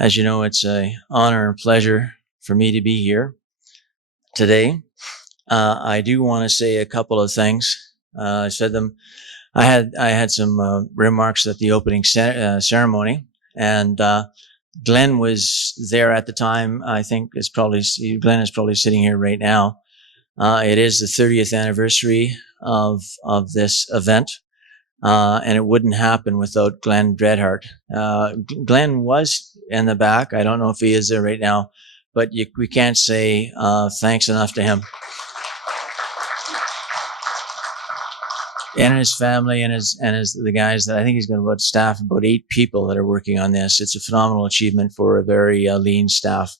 As you know, it's an honor and pleasure for me to be here today. I do want to say a couple of things. I said them. I had some remarks at the opening ceremony, and Glenn was there at the time. I think Glenn is probably sitting here right now. It is the 30th anniversary of this event. And it wouldn't happen without Glenn Dreadhart. Glenn was in the back. I don't know if he is there right now, but we can't say thanks enough to him. And his family and the guys that I think he's going to staff about 8 people that are working on this. It's a phenomenal achievement for a very lean staff.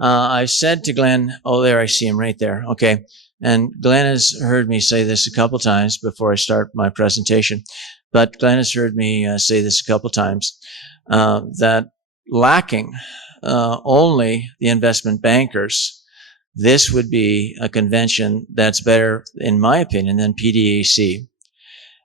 I said to Glenn, oh, there, I see him right there. Okay. And Glenn has heard me say this a couple times before I start my presentation. But Glenn has heard me say this a couple times, that lacking only the investment bankers, this would be a convention that's better, in my opinion, than PDAC.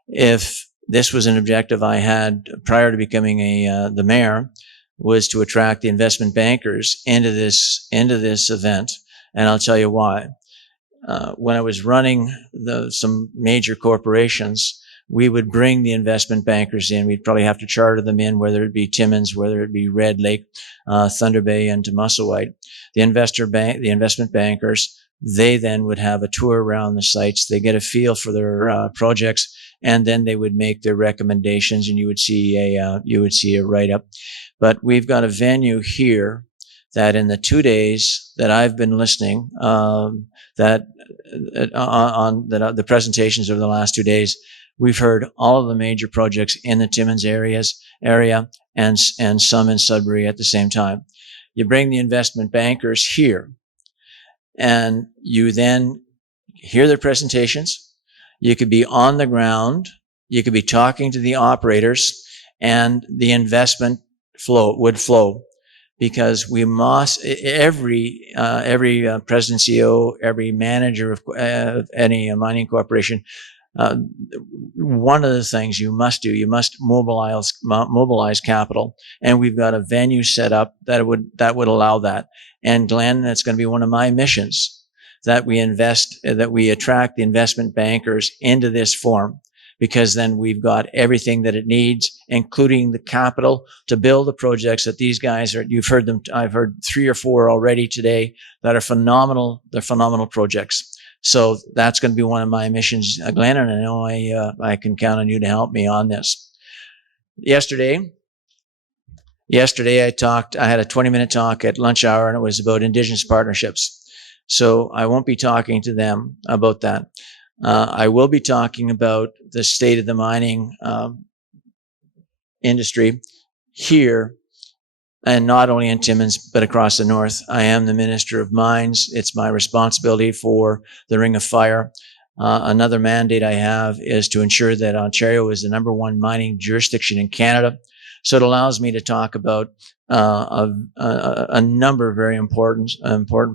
If this was an objective I had prior to becoming the mayor, was to attract the investment bankers into this event, and I'll tell you why. When I was running some major corporations, we would bring the investment bankers in. We'd probably have to charter them in, whether it be Timmins, whether it be Red Lake, Thunder Bay, and to Musselwhite. The investment bankers, they then would have a tour around the sites. They get a feel for their projects, and then they would make their recommendations, and you would see a write-up. But we've got a venue here that in the 2 days that I've been listening, the presentations over the last 2 days, we've heard all of the major projects in the Timmins area and some in Sudbury at the same time. You bring the investment bankers here, and you then hear their presentations. You could be on the ground. You could be talking to the operators, and the investment would flow. Because we must, every president, CEO, every manager of any mining corporation, one of the things you must do, you must mobilize capital, and we've got a venue set up that would allow that. And Glenn, that's going to be one of my missions, that we attract the investment bankers into this forum. Because then we've got everything that it needs, including the capital to build the projects that these guys are. You've heard them. I've heard 3 or 4 already today that are phenomenal. They're phenomenal projects. So that's going to be one of my missions, Glenn, and I know I can count on you to help me on this. Yesterday I had a 20-minute talk at lunch hour, and it was about Indigenous partnerships. So I won't be talking to them about that. I will be talking about the state of the mining industry here, and not only in Timmins, but across the north. I am the Minister of Mines. It's my responsibility for the Ring of Fire. Another mandate I have is to ensure that Ontario is the #1 mining jurisdiction in Canada. So it allows me to talk about a number of very important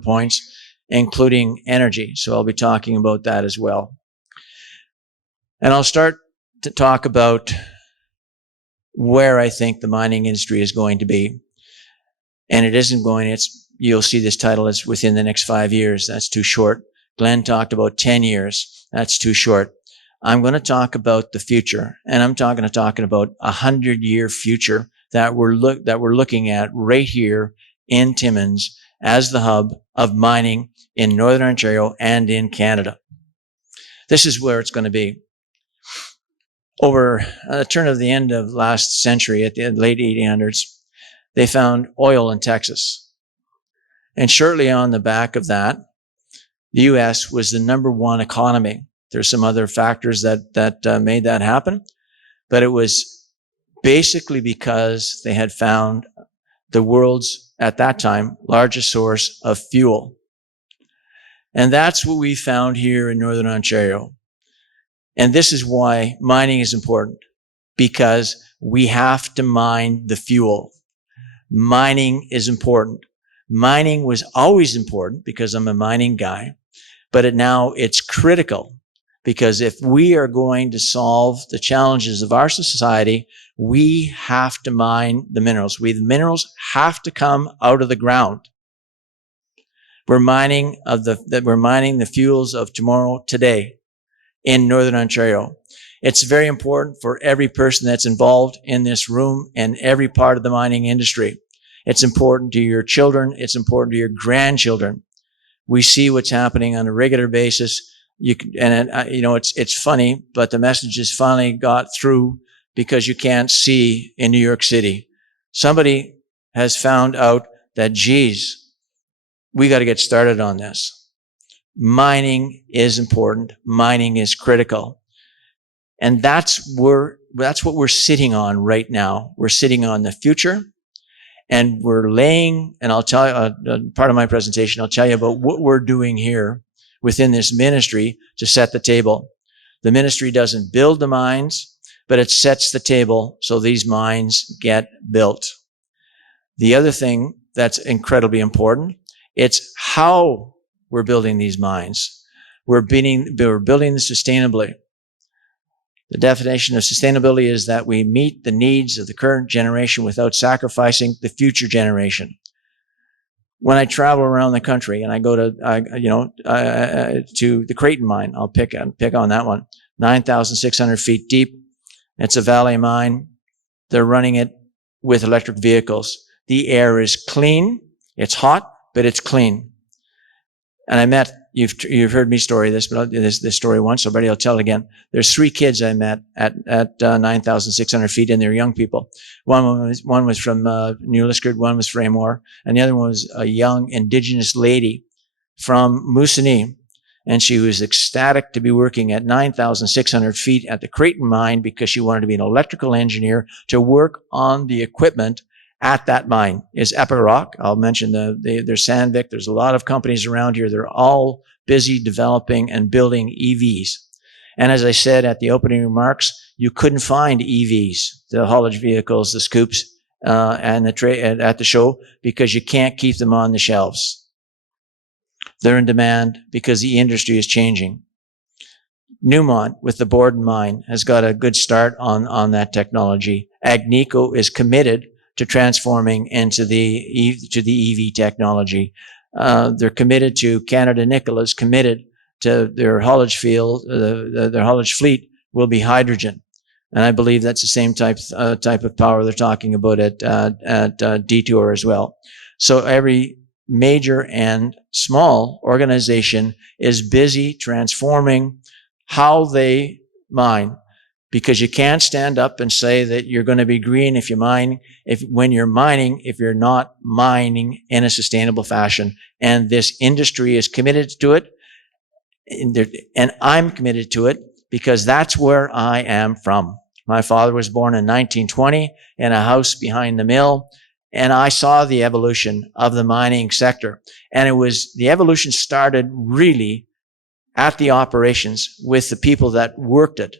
points, including energy. So I'll be talking about that as well. And I'll start to talk about where I think the mining industry is going to be. And it isn't going, you'll see this title, it's within the next 5 years. That's too short. Glenn talked about 10 years. That's too short. I'm going to talk about the future, and I'm talking about a 100-year future that we're looking at right here in Timmins as the hub of mining in Northern Ontario and in Canada. This is where it's going to be. Over the turn of the end of last century, at the late 1800s, they found oil in Texas. And shortly on the back of that, the U.S. was the #1 economy. There's some other factors that made that happen, but it was basically because they had found the world's, at that time, largest source of fuel. And that's what we found here in Northern Ontario. And this is why mining is important, because we have to mine the fuel. Mining is important. Mining was always important because I'm a mining guy, but now it's critical Because if we are going to solve the challenges of our society, we have to mine the minerals. The minerals have to come out of the ground. We're mining the fuels of tomorrow today in Northern Ontario. It's very important for every person that's involved in this room and every part of the mining industry. It's important to your children. It's important to your grandchildren. We see what's happening on a regular basis. It's funny, but the message has finally got through because you can't see in New York City. Somebody has found out that, geez, we got to get started on this. Mining is important. Mining is critical. And that's what we're sitting on right now. We're sitting on the future. And we're laying, and I'll tell you, part of my presentation, I'll tell you about what we're doing here within this ministry to set the table. The ministry doesn't build the mines, but it sets the table so these mines get built. The other thing that's incredibly important, it's how we're building these mines. We're building them sustainably. The definition of sustainability is that we meet the needs of the current generation without sacrificing the future generation. When I travel around the country and I go to the Creighton mine, I'll pick on that one. 9,600 feet deep. It's a valley mine. They're running it with electric vehicles. The air is clean. It's hot, but it's clean. And I met, you've heard me story this, but this story once, so I'll tell it again. There's 3 kids I met at 9,600 feet, and they're young people. One was from New Liskeard, one was from Raymore, and the other one was a young Indigenous lady from Moosonee. And she was ecstatic to be working at 9,600 feet at the Creighton mine because she wanted to be an electrical engineer to work on the equipment at that mine. Is Epiroc. I'll mention there's Sandvik. There's a lot of companies around here. They're all busy developing and building EVs. And as I said at the opening remarks, you couldn't find EVs, the haulage vehicles, the scoops, at the show because you can't keep them on the shelves. They're in demand because the industry is changing. Newmont with the Borden mine has got a good start on that technology. Agnico is committed to transforming into the EV technology. They're committed to, Canada Nickel is committed to their haulage field, their haulage fleet will be hydrogen. And I believe that's the same type of power they're talking about at Detour as well. So every major and small organization is busy transforming how they mine. Because you can't stand up and say that you're going to be green if you're not mining in a sustainable fashion. And this industry is committed to it. And I'm committed to it because that's where I am from. My father was born in 1920 in a house behind the mill. And I saw the evolution of the mining sector. And the evolution started really at the operations with the people that worked it.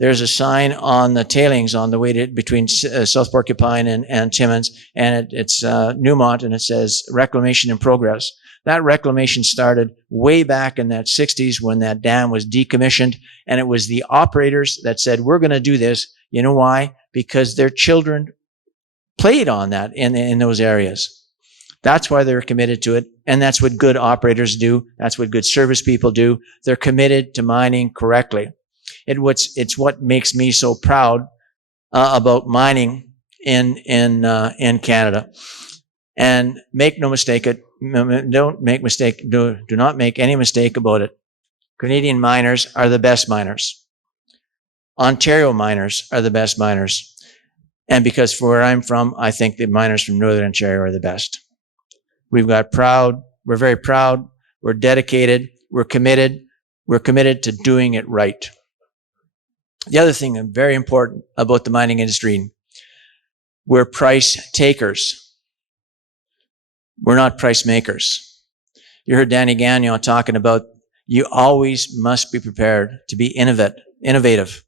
There's a sign on the tailings on the way between South Porcupine and Timmins, and it's Newmont, and it says reclamation in progress. That reclamation started way back in that 60s when that dam was decommissioned, and it was the operators that said, we're going to do this. You know why? Because their children played on that in those areas. That's why they're committed to it, and that's what good operators do. That's what good service people do. They're committed to mining correctly. It's what makes me so proud about mining in Canada. And make no mistake, do not make any mistake about it. Canadian miners are the best miners. Ontario miners are the best miners. And because for where I'm from, I think the miners from Northern Ontario are the best. We're very proud, we're dedicated, we're committed to doing it right. The other thing very important about the mining industry, we're price takers. We're not price makers. You heard Danny Gagnon talking about you always must be prepared to be innovative.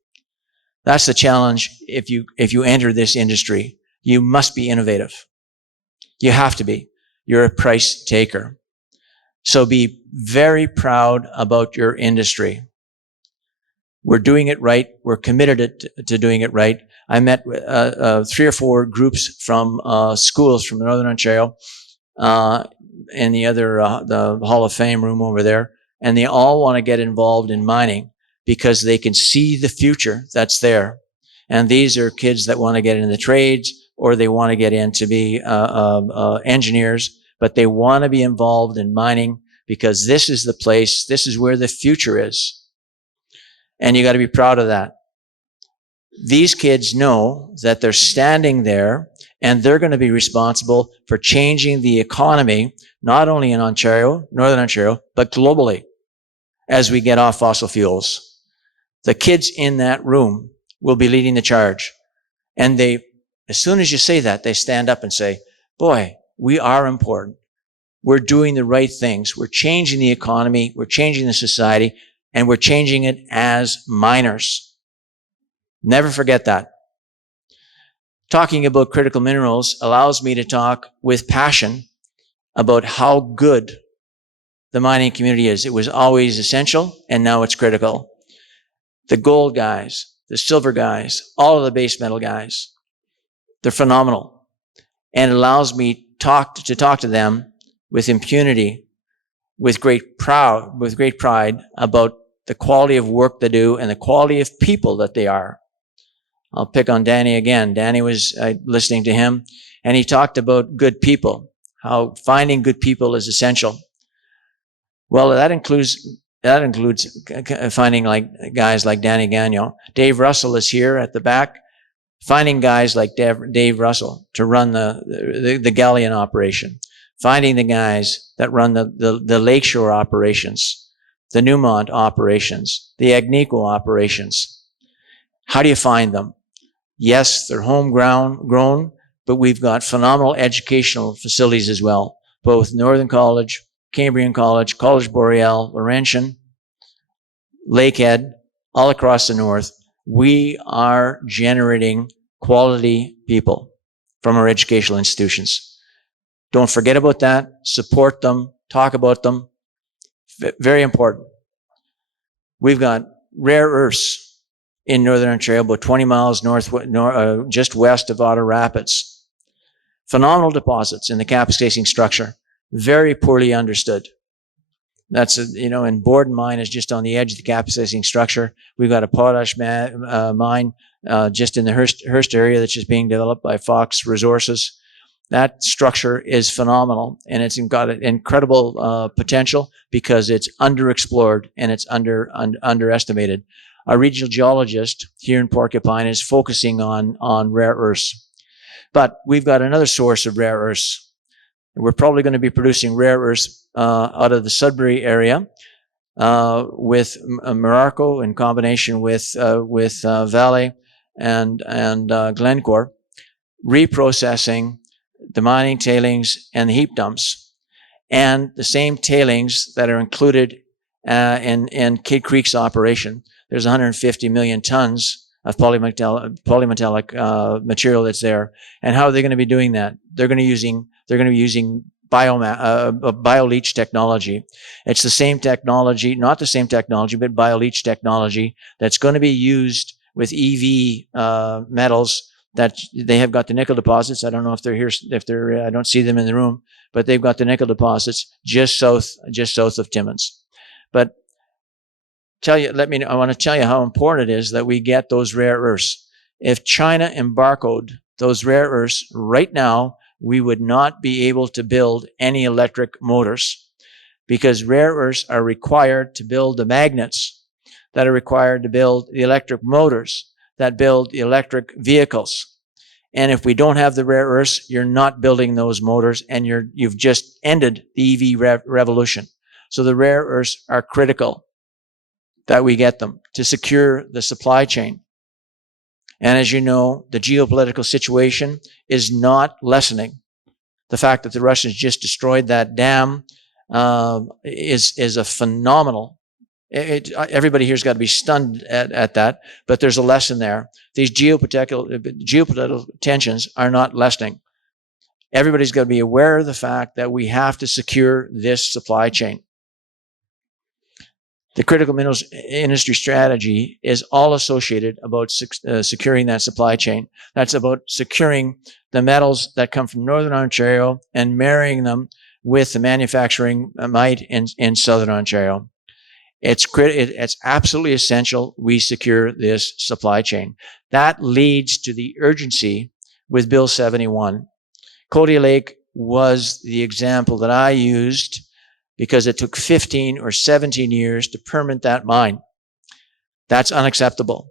That's the challenge if you enter this industry. You must be innovative. You have to be. You're a price taker. So be very proud about your industry. We're doing it right. We're committed to doing it right. I met 3 or 4 groups from schools from Northern Ontario in the Hall of Fame room over there, and they all want to get involved in mining because they can see the future that's there. And these are kids that want to get into the trades, or they want to get in to be engineers, but they want to be involved in mining because this is the place, this is where the future is. And you got to be proud of that. These kids know that they're standing there and they're going to be responsible for changing the economy, not only in Ontario, Northern Ontario, but globally as we get off fossil fuels. The kids in that room will be leading the charge. And they, as soon as you say that, they stand up and say, boy, we are important. We're doing the right things. We're changing the economy. We're changing the society. And we're changing it as miners. Never forget that. Talking about critical minerals allows me to talk with passion about how good the mining community is. It was always essential, and now it's critical. The gold guys, the silver guys, all of the base metal guys, they're phenomenal. And it allows me to talk to them with impunity, with great pride about the quality of work they do and the quality of people that they are. I'll pick on Danny again. Danny was listening to him, and he talked about good people, how finding good people is essential. Well, that includes finding guys like Danny Gagnon. Dave Russell is here at the back, finding guys like Dave Russell to run the Galleon operation, finding the guys that run the Lakeshore operations, the Newmont operations, the Agnico operations. How do you find them? Yes, they're homegrown, but we've got phenomenal educational facilities as well, both Northern College, Cambrian College, College Boreal, Laurentian, Lakehead, all across the north. We are generating quality people from our educational institutions. Don't forget about that. Support them. Talk about them. Very important. We've got rare earths in Northern Ontario, about 20 miles just west of Otter Rapids. Phenomenal deposits in the Kapuskasing structure. Very poorly understood. That's, and Borden Mine is just on the edge of the Kapuskasing structure. We've got a potash mine just in the Hearst area that's just being developed by Fox Resources. That structure is phenomenal, and it's got an incredible potential because it's underexplored and it's underestimated. Our regional geologist here in Porcupine is focusing on rare earths. But we've got another source of rare earths. We're probably going to be producing rare earths out of the Sudbury area with Morocco in combination with Vale and Glencore, reprocessing the mining tailings and the heap dumps, and the same tailings that are included in Kid Creek's operation. There's 150 million tons of polymetallic material that's there. And how are they going to be doing that? They're going to be using bio-leach technology. It's the same technology, not the same technology, but bio-leach technology that's going to be used with EV metals. That they have got the nickel deposits. I don't know if they're here, I don't see them in the room, but they've got the nickel deposits just south of Timmins. But I want to tell you how important it is that we get those rare earths. If China embargoed those rare earths right now, we would not be able to build any electric motors, because rare earths are required to build the magnets that are required to build the electric motors that build the electric vehicles. And if we don't have the rare earths, you're not building those motors, and you've just ended the EV revolution. So the rare earths are critical that we get them to secure the supply chain. And as you know, the geopolitical situation is not lessening. The fact that the Russians just destroyed that dam is a phenomenal. Everybody here's got to be stunned at that, but there's a lesson there. These geopolitical tensions are not lessening. Everybody's got to be aware of the fact that we have to secure this supply chain. The critical minerals industry strategy is all associated about securing that supply chain. That's about securing the metals that come from Northern Ontario and marrying them with the manufacturing might in Southern Ontario. It's absolutely essential we secure this supply chain. That leads to the urgency with Bill 71. Cody Lake was the example that I used because it took 15 or 17 years to permit that mine. That's unacceptable.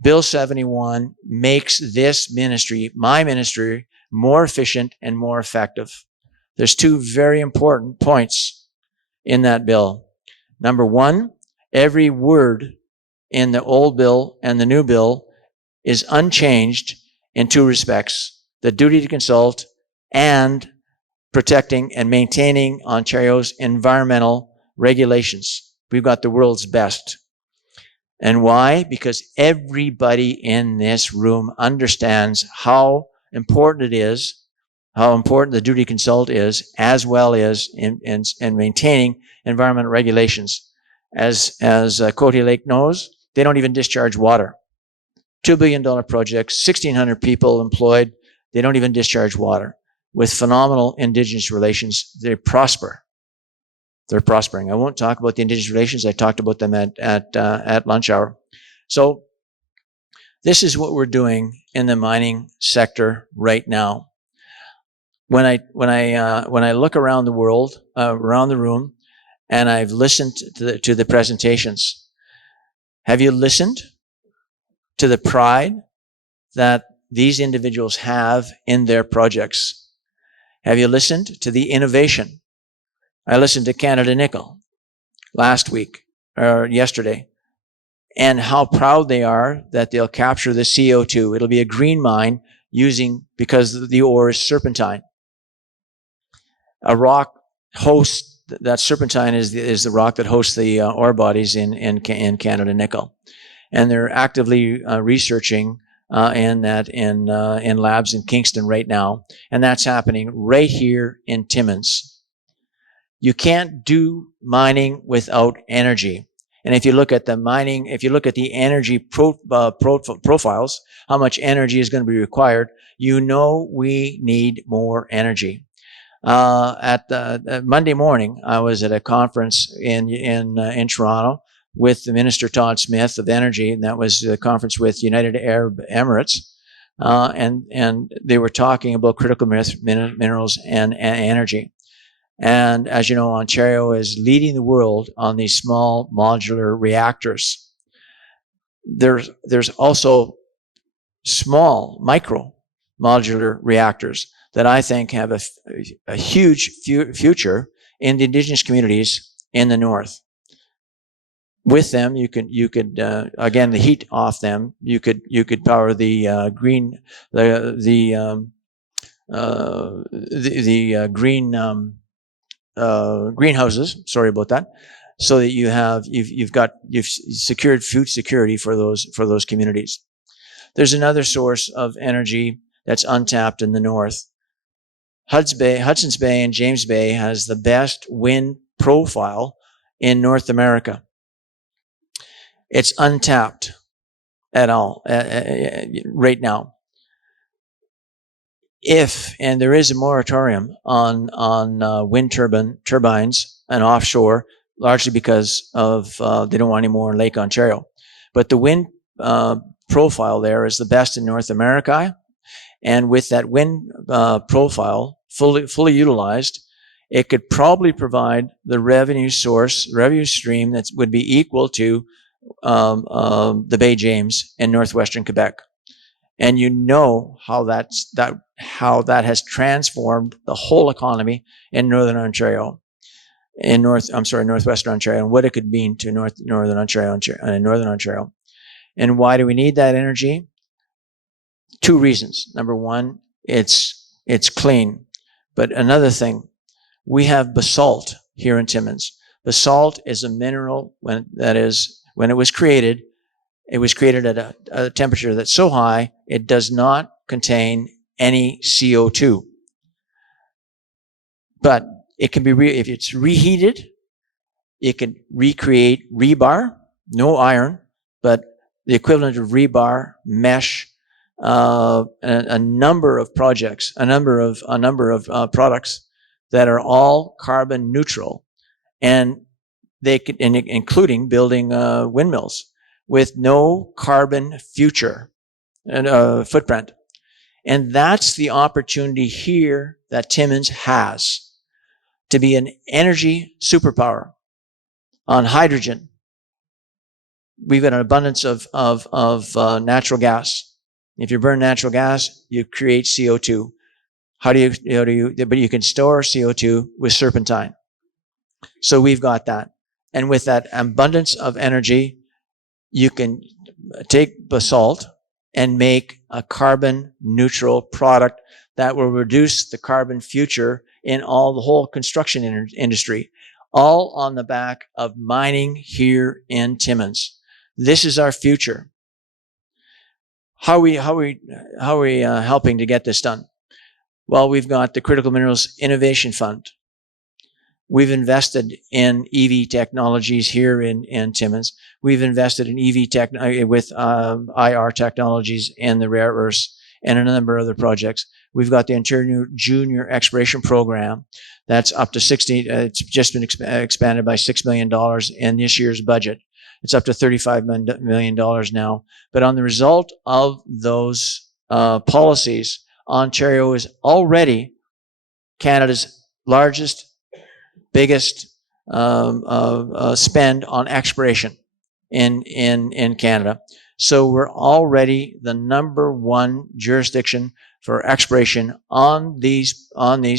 Bill 71 makes this ministry, my ministry, more efficient and more effective. There's two very important points in that bill. Number one, every word in the old bill and the new bill is unchanged in two respects: the duty to consult and protecting and maintaining Ontario's environmental regulations. We've got the world's best. And why? Because everybody in this room understands how important it is, how important the duty to consult is, as well as in maintaining environmental regulations. As Cody Lake knows, they don't even discharge water. $2 billion project, 1,600 people employed. They don't even discharge water. With phenomenal Indigenous relations, they prosper. They're prospering. I won't talk about the Indigenous relations. I talked about them at lunch hour. So this is what we're doing in the mining sector right now. When I look around the world, around the room, and I've listened to the presentations, have you listened to the pride that these individuals have in their projects? Have you listened to the innovation? I listened to Canada Nickel last week or yesterday, and how proud they are that they'll capture the CO2. It'll be a green mine because the ore is serpentine. A rock hosts, that serpentine is the rock that hosts the ore bodies in Canada Nickel. And they're actively researching in labs in Kingston right now. And that's happening right here in Timmins. You can't do mining without energy. And if you look at the mining, if you look at the energy profiles, how much energy is going to be required, you know we need more energy. Monday morning, I was at a conference in Toronto with the Minister Todd Smith of Energy, and that was a conference with United Arab Emirates. And they were talking about critical minerals and energy. And as you know, Ontario is leading the world on these small modular reactors. There's also small micro modular reactors that I think have a huge future in the Indigenous communities in the north. With them, you could again, the heat off them, you could power the green greenhouses. Sorry about that. So that you've secured food security for those communities. There's another source of energy that's untapped in the north. Hudson's Bay and James Bay has the best wind profile in North America. It's untapped at all right now. And there is a moratorium on wind turbines and offshore, largely because of they don't want any more in Lake Ontario. But the wind profile there is the best in North America, and with that wind profile fully utilized, it could probably provide the revenue stream that would be equal to the Bay James in northwestern Quebec. And you know how that has transformed the whole economy in northern Ontario, northwestern Ontario, and what it could mean to northern Ontario. And why do we need that energy? Two reasons. Number one, it's clean. But another thing, we have basalt here in Timmins. Basalt is a mineral when it was created at a temperature that's so high, it does not contain any CO2. But it can be, if it's reheated It can recreate rebar, no iron, but the equivalent of rebar, mesh, a number of projects, a number of products that are all carbon neutral, and they could, including building windmills with no carbon future and footprint. And that's the opportunity here that Timmins has to be an energy superpower on hydrogen. We've got an abundance of natural gas. If you burn natural gas, you create CO2. But you can store CO2 with serpentine. So we've got that. And with that abundance of energy, you can take basalt and make a carbon neutral product that will reduce the carbon future in the whole construction industry, all on the back of mining here in Timmins. This is our future. How are we helping to get this done? Well, we've got the Critical Minerals Innovation Fund. We've invested in EV technologies here in Timmins. We've invested in EV with IR technologies and the rare earths and a number of other projects. We've got the Ontario Junior Exploration Program that's up to 60. It's just been expanded by $6 million in this year's budget. It's up to $35 million now. But on the result of those policies, Ontario is already Canada's largest, biggest spend on exploration in Canada. So we're already the number one jurisdiction for exploration on these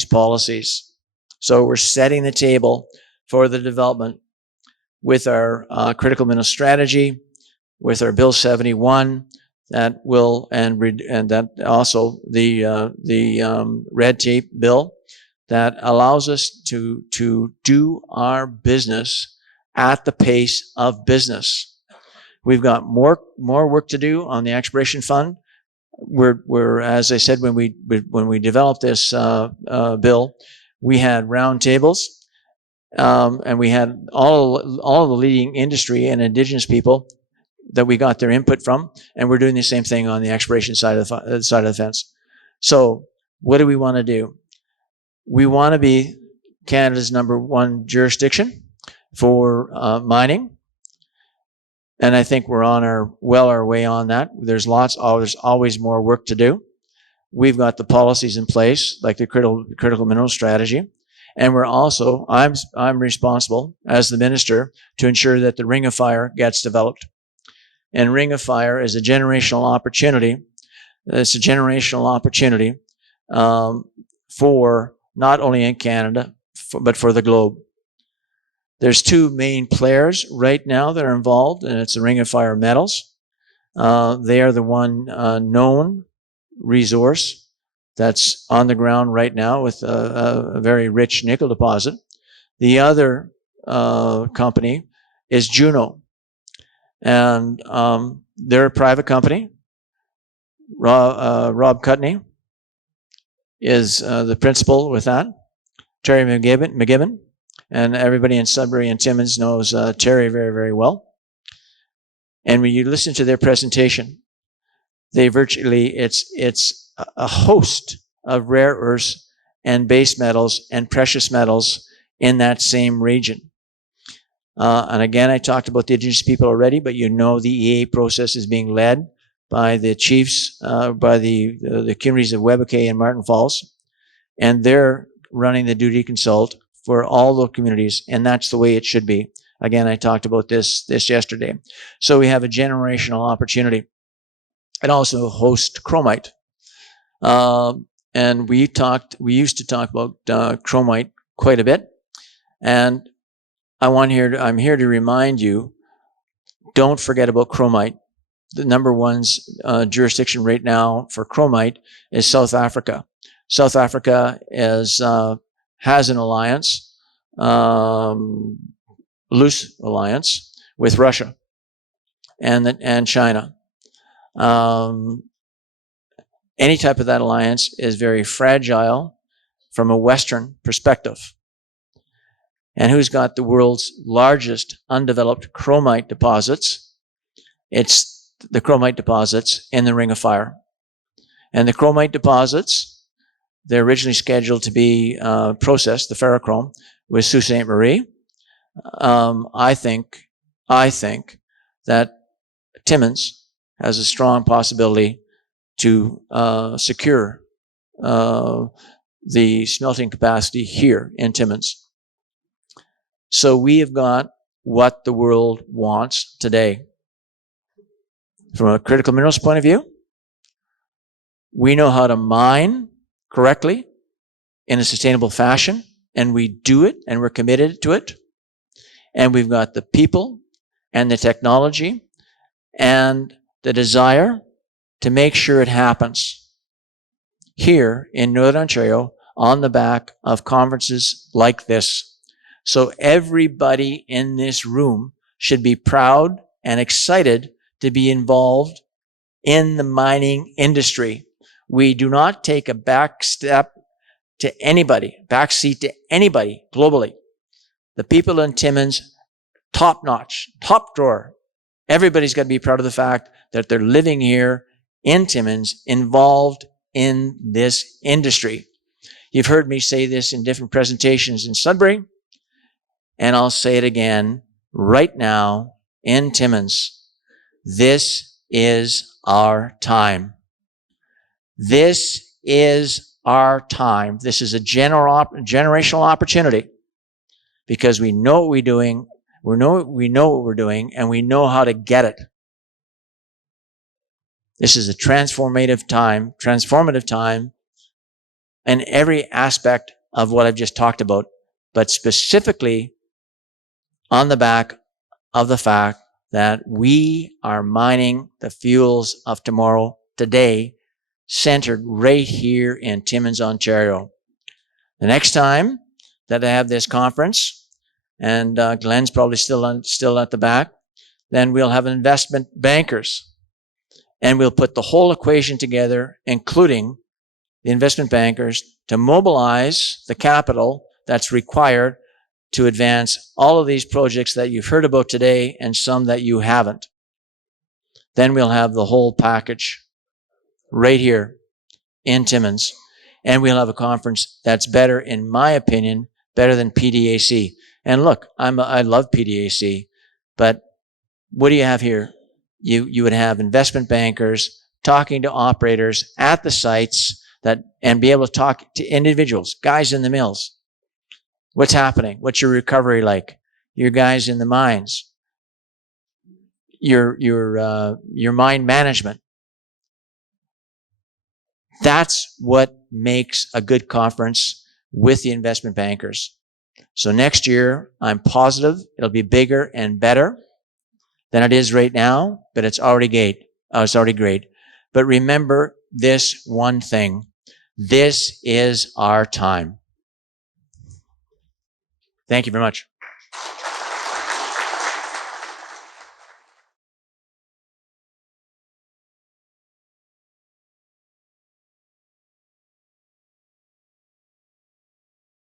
policies. So we're setting the table for the development with our critical mineral strategy, with our Bill 71 that will and that also the red tape bill that allows us to do our business at the pace of business. We've got more work to do on the exploration fund. We're as I said when we developed this bill, we had round tables, and we had all the leading industry and Indigenous people that we got their input from, and we're doing the same thing on the exploration side of the fence. So what do we want to do? We want to be Canada's number one jurisdiction for mining, and I think we're on our way on that. There's always more work to do. We've got the policies in place, like the critical mineral strategy, and we're also I'm responsible as the minister to ensure that the Ring of Fire gets developed. And Ring of Fire is a generational opportunity. It's a generational opportunity for not only in Canada, but for the globe. There's two main players right now that are involved, and it's the Ring of Fire Metals. They are the one known resource that's on the ground right now with a very rich nickel deposit. The other company is Juno, and they're a private company. Rob Cutney is the principal with that. Terry McGibbon, and everybody in Sudbury and Timmins knows Terry very, very well. And when you listen to their presentation, it's a host of rare earths and base metals and precious metals in that same region. And again, I talked about the Indigenous people already, but you know the EA process is being led by the chiefs, by the communities of Webequie and Marten Falls, and they're running the duty consult for all the communities, and that's the way it should be. Again, I talked about this yesterday. So we have a generational opportunity. It also hosts chromite. And we used to talk about chromite quite a bit. And I'm here to remind you, don't forget about chromite. The number one jurisdiction right now for chromite is South Africa. South Africa has an alliance, loose alliance with Russia and China. Any type of that alliance is very fragile from a Western perspective. And who's got the world's largest undeveloped chromite deposits? It's the chromite deposits in the Ring of Fire. And the chromite deposits, they're originally scheduled to be processed, the ferrochrome, with Sault Ste. Marie. I think that Timmins has a strong possibility to secure the smelting capacity here in Timmins. So we have got what the world wants today. From a critical minerals point of view, we know how to mine correctly in a sustainable fashion, and we do it, and we're committed to it. And we've got the people and the technology and the desire to make sure it happens here in Northern Ontario on the back of conferences like this. So everybody in this room should be proud and excited to be involved in the mining industry. We do not take a back seat to anybody globally. The people in Timmins, top notch, top drawer. Everybody's got to be proud of the fact that they're living here in Timmins, involved in this industry. You've heard me say this in different presentations in Sudbury, and I'll say it again right now in Timmins. This is our time. This is our time. This is a generational opportunity because we know what we're doing. We know what we're doing, and we know how to get it. This is a transformative time in every aspect of what I've just talked about, but specifically on the back of the fact that we are mining the fuels of tomorrow today, centered right here in Timmins, Ontario. The next time that I have this conference, and Glenn's probably still at the back, then we'll have investment bankers. And we'll put the whole equation together, including the investment bankers, to mobilize the capital that's required to advance all of these projects that you've heard about today and some that you haven't. Then we'll have the whole package right here in Timmins. And we'll have a conference that's better, in my opinion, better than PDAC. And look, I love PDAC, but what do you have here? You would have investment bankers talking to operators at the sites and be able to talk to individuals, guys in the mills. What's happening? What's your recovery like? Your guys in the mines. Your mine management. That's what makes a good conference with the investment bankers. So next year, I'm positive it'll be bigger and better than it is right now, but it's already great. But remember this one thing. This is our time. Thank you very much.